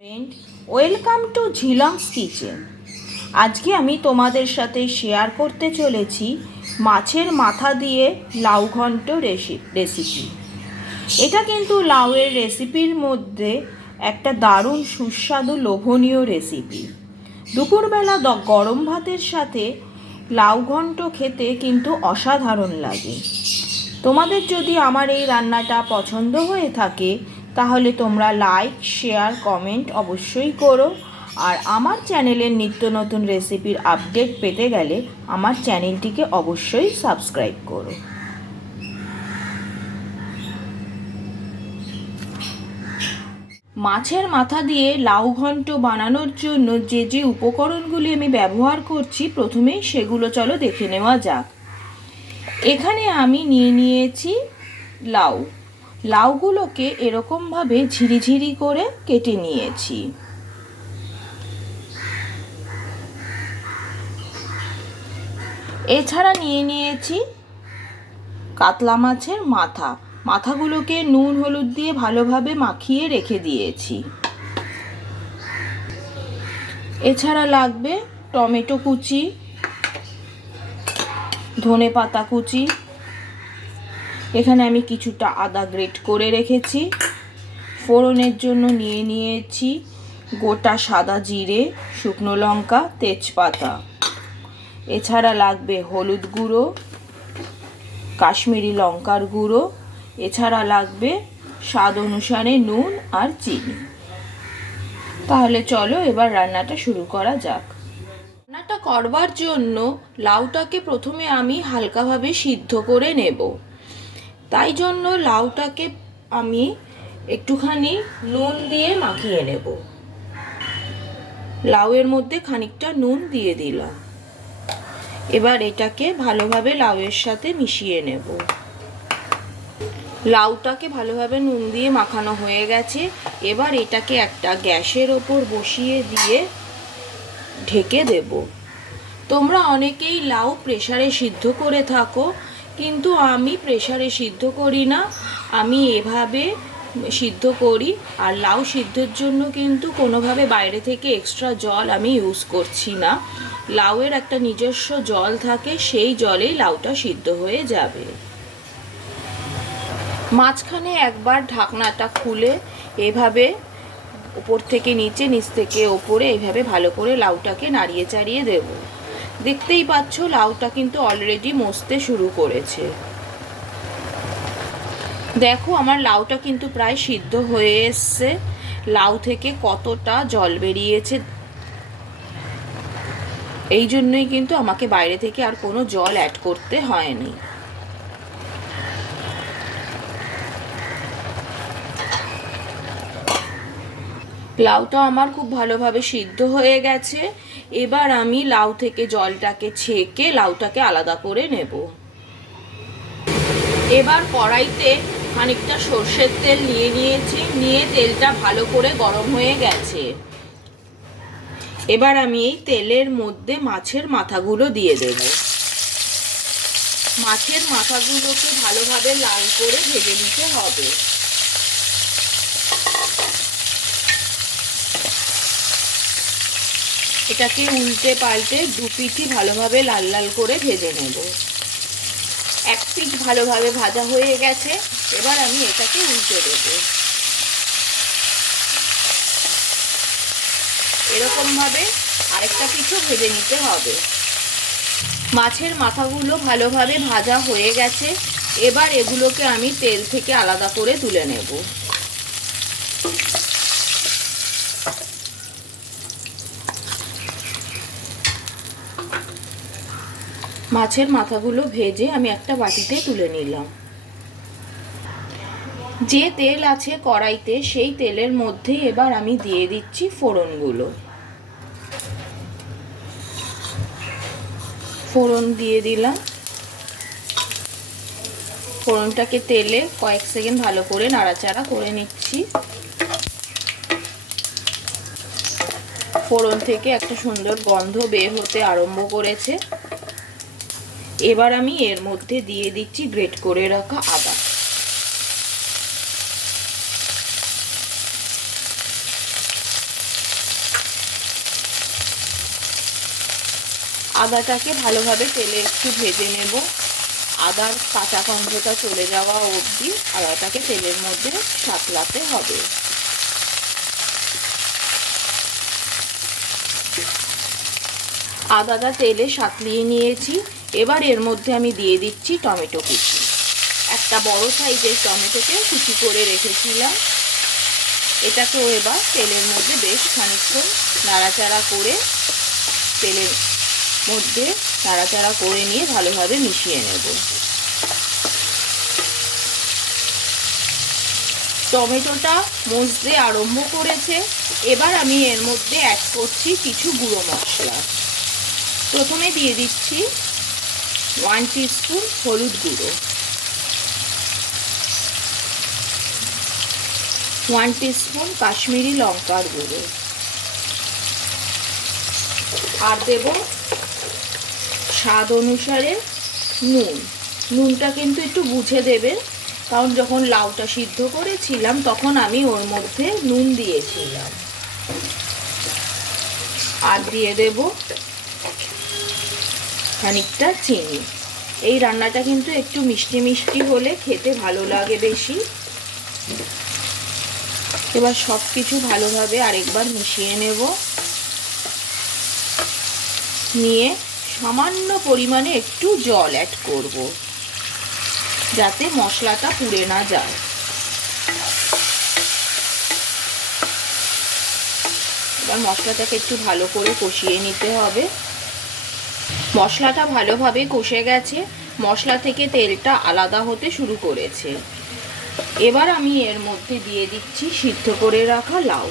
Friend, welcome to Jhilong's kitchen. আজকে আমি তোমাদের সাথে শেয়ার করতে চলেছি মাছের মাথা দিয়ে লাউ ঘন্ট রেসিপি। এটা কিন্তু লাউয়ের রেসিপির মধ্যে একটা দারুণ সুস্বাদু লোভনীয় রেসিপি। দুপুরবেলা গরম ভাতের সাথে লাউ ঘন্ট খেতে কিন্তু অসাধারণ লাগে। তোমাদের যদি আমার এই রান্নাটা পছন্দ হয়ে থাকে তাহলে তোমরা লাইক, শেয়ার, কমেন্ট অবশ্যই করো। আর আমার চ্যানেলের নিত্য নতুন রেসিপির আপডেট পেতে গেলে আমার চ্যানেলটিকে অবশ্যই সাবস্ক্রাইব করো। মাছের মাথা দিয়ে লাউ ঘন্ট বানানোর জন্য যে যে উপকরণগুলি আমি ব্যবহার করছি প্রথমেই সেগুলো চলো দেখে নেওয়া যাক। এখানে আমি নিয়েছি লাউ। লাউগুলোকে এরকমভাবে ঝিরিঝিরি করে কেটে নিয়েছি। এছাড়া নিয়েছি কাতলা মাছের মাথা। মাথাগুলোকে নুন হলুদ দিয়ে ভালোভাবে মাখিয়ে রেখে দিয়েছি। এছাড়া লাগবে টমেটো কুচি, ধনেপাতা কুচি, এখানে আমি কিছুটা আদা গ্রেট করে রেখেছি। ফোড়নের জন্য নিয়েছি গোটা সাদা জিরে, শুকনো লঙ্কা, তেজপাতা। এছাড়া লাগবে হলুদ গুঁড়ো, কাশ্মীরি লঙ্কার গুঁড়ো, এছাড়া লাগবে স্বাদ অনুসারে নুন আর চিনি। তাহলে চলো এবার রান্নাটা শুরু করা যাক। রান্নাটা করবার জন্য লাউটাকে প্রথমে আমি হালকাভাবে সিদ্ধ করে নেব। তাই জন্য লাউটাকে আমি একটুখানি নুন দিয়ে মাখিয়ে নেব। লাউয়ের মধ্যে খানিকটা নুন দিয়ে দিলাম। এবার এটাকে ভালোভাবে লাউয়ের সাথে মিশিয়ে নেব। লাউটাকে ভালোভাবে নুন দিয়ে মাখানো হয়ে গেছে। এবার এটাকে একটা গ্যাসের ওপর বসিয়ে দিয়ে ঢেকে দেব। তোমরা অনেকেই লাউ প্রেসারে সিদ্ধ করে থাকো, কিন্তু আমি প্রেসারে সিদ্ধ করি না, আমি এভাবে সিদ্ধ করি। আর লাউ সিদ্ধের জন্য কিন্তু কোনোভাবে বাইরে থেকে এক্সট্রা জল আমি ইউজ করছি না। লাউয়ের একটা নিজস্ব জল থাকে, সেই জলেই লাউটা সিদ্ধ হয়ে যাবে। মাঝখানে একবার ঢাকনাটা খুলে এভাবে উপর থেকে নিচে, নিচ থেকে ওপরে এভাবে ভালো করে লাউটাকে নাড়িয়ে চাড়িয়ে দেব। দেখতেই পাচ্ছ লাউটা কিন্তু অলরেডি মসতে শুরু করেছে। দেখো আমার লাউটা কিন্তু প্রায় সিদ্ধ হয়ে এসছে। লাউ থেকে কতটা জল বেরিয়েছে, এই জন্যই কিন্তু আমাকে বাইরে থেকে আর কোনো জল অ্যাড করতে হয়নি। লাউটা আমার খুব ভালোভাবে সিদ্ধ হয়ে গেছে। এবার আমি লাউ থেকে জলটাকে ছেঁকে লাউটাকে আলাদা করে নেব। এবার কড়াইতে খানিকটা সর্ষের তেল নিয়েছি, নিয়ে তেলটা ভালো করে গরম হয়ে গেছে। এবার আমি এই তেলের মধ্যে মাছের মাথাগুলো দিয়ে দেব। মাছের মাথাগুলোকে ভালোভাবে লাল করে ভেজে নিতে হবে। এটাকে উল্টে পাল্টে দু পিঠই ভালোভাবে লাল লাল করে ভেজে নেব। এক পিঠ ভালোভাবে ভাজা হয়ে গেছে। এবার আমি এটাকে উল্টে দেব। এরকমভাবে আরেকটা পিঠও ভেজে নিতে হবে। মাছের মাথাগুলো ভালোভাবে ভাজা হয়ে গেছে। এবার এগুলোকে আমি তেল থেকে আলাদা করে তুলে নেব। মাছের মাথাগুলো ভেজে আমি একটা বাটিতে তুলে নিলাম। যে তেল আছে কড়াইতে সেই তেলের মধ্যে এবার আমি দিয়ে দিচ্ছি ফোড়নগুলো। ফোড়ন দিয়ে দিলাম। ফোড়নটাকে তেলে কয়েক সেকেন্ড ভালো করে নাড়াচাড়া করে নিচ্ছি। ফোড়ন থেকে একটা সুন্দর গন্ধ বের হতে আরম্ভ করেছে। এবার আমি এর মধ্যে দিয়ে দিচ্ছি গ্রেট করে রাখা আদা। আদাটাকে ভালোভাবে তেলে একটু ভেজে নেব। আদার কাঁচা গন্ধটা চলে যাওয়া অবধি আদাটাকে তেলের মধ্যে সাঁতলাতে হবে। আদাটা তেলে সাঁতলিয়ে নিয়েছি। এবার এর মধ্যে আমি দিয়ে দিচ্ছি টমেটো কুচি। একটা বড় সাইজের টমেটোকে কুচি করে রেখেছিলাম। এটাকেও এবার তেলের মধ্যে বেশ খানিকক্ষণ নাড়াচাড়া করে তেলের মধ্যে নাড়াচাড়া করে নিয়ে ভালোভাবে মিশিয়ে নেব। টমেটোটা মজতে আরম্ভ করেছে। এবার আমি এর মধ্যে অ্যাড করছি কিছু গুঁড়ো মশলা। প্রথমে দিয়ে দিচ্ছি 1 টিস্পুন হলুদ গুঁড়ো, 1 টিস্পুন কাশ্মীরি লঙ্কার গুঁড়ো, আর দেব স্বাদ অনুসারে নুন। নুনটা কিন্তু একটু বুঝে দেবে, কারণ যখন লাউটা সিদ্ধ করেছিলাম তখন আমি ওর মধ্যে নুন দিয়েছিলাম। আর দিয়ে দেব খানিকটা চিনি। এই রান্নাটা কিন্তু একটু মিষ্টি মিষ্টি হলে খেতে ভালো লাগে বেশি। এবার সব কিছু ভালোভাবে আরেকবার মিশিয়ে নেব। নিয়ে সামান্য পরিমাণে একটু জল অ্যাড করব, যাতে মশলাটা পুড়ে না যায়। এবার মশলাটাকে একটু ভালো করে কষিয়ে নিতে হবে। মশলাটা ভালোভাবে কষে গেছে, মশলা থেকে তেলটা আলাদা হতে শুরু করেছে। এবার আমি এর মধ্যে দিয়ে দিচ্ছি সিদ্ধ করে রাখা লাউ।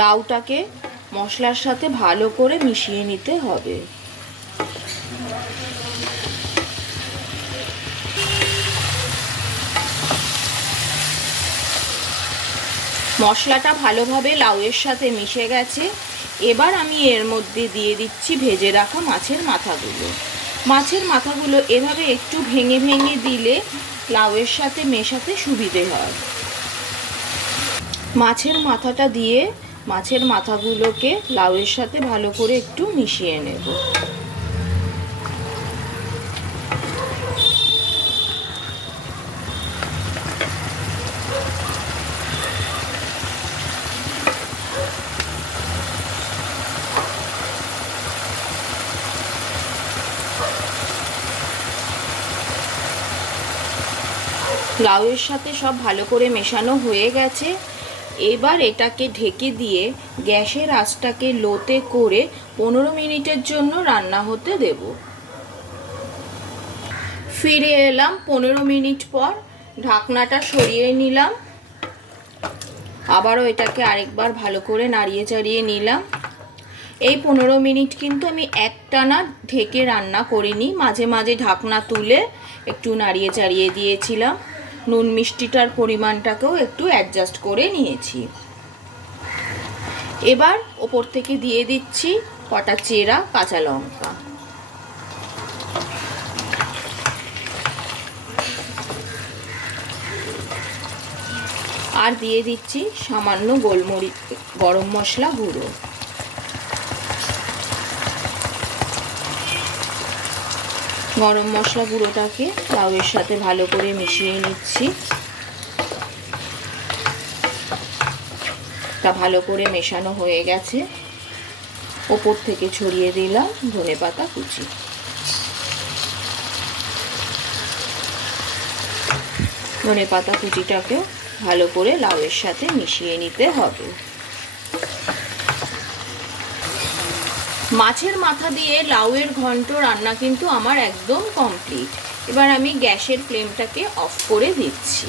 লাউটাকে মশলার সাথে ভালো করে মিশিয়ে নিতে হবে। মশলাটা ভালোভাবে লাউয়ের সাথে মিশে গেছে। এবার আমি এর মধ্যে দিয়ে দিচ্ছি ভেজে রাখা মাছের মাথাগুলো। মাছের মাথাগুলো এভাবে একটু ভেঙে ভেঙে দিলে লাউয়ের সাথে মেশাতে সুবিধে হয়। মাছের মাথাটা দিয়ে মাছের মাথাগুলোকে লাউয়ের সাথে ভালো করে একটু মিশিয়ে নেব। লাউয়ের সাথে সব ভালো করে মেশানো হয়ে গেছে। এবার এটাকে ঢেকে দিয়ে গ্যাসের আঁচটাকে লোতে করে 15 মিনিটের জন্য রান্না হতে দেব। ফিরে এলাম 15 মিনিট পর। ঢাকনাটা সরিয়ে নিলাম। আবারও এটাকে আরেকবার ভালো করে নাড়িয়ে চাড়িয়ে নিলাম। এই 15 মিনিট কিন্তু আমি একটানা ঢেকে রান্না করিনি, মাঝে মাঝে ঢাকনা তুলে একটু নাড়িয়ে চাড়িয়ে দিয়েছিলাম। নুন মিষ্টিটার পরিমাণটাকেও একটু অ্যাডজাস্ট করে নিয়েছি। এবার ওপর থেকে দিয়ে দিচ্ছি কটা চেরা কাঁচা লঙ্কা। আর দিয়ে দিচ্ছি সামান্য গোলমরিচ গরম মশলা গুঁড়ো। গরম মশলা গুঁড়োটাকে লাউয়ের সাথে ভালো করে মিশিয়ে নিচ্ছি। তা ভালো করে মেশানো হয়ে গেছে। ওপর থেকে ছড়িয়ে দিলাম ধনেপাতা কুচি। ধনেপাতা কুচিটাকে ভালো করে লাউয়ের সাথে মিশিয়ে নিতে হবে। মাছের মাথা দিয়ে লাউয়ের ঘন্ট রান্না কিন্তু আমার একদম কমপ্লিট। এবার আমি গ্যাসের ফ্লেমটাকে অফ করে দিচ্ছি।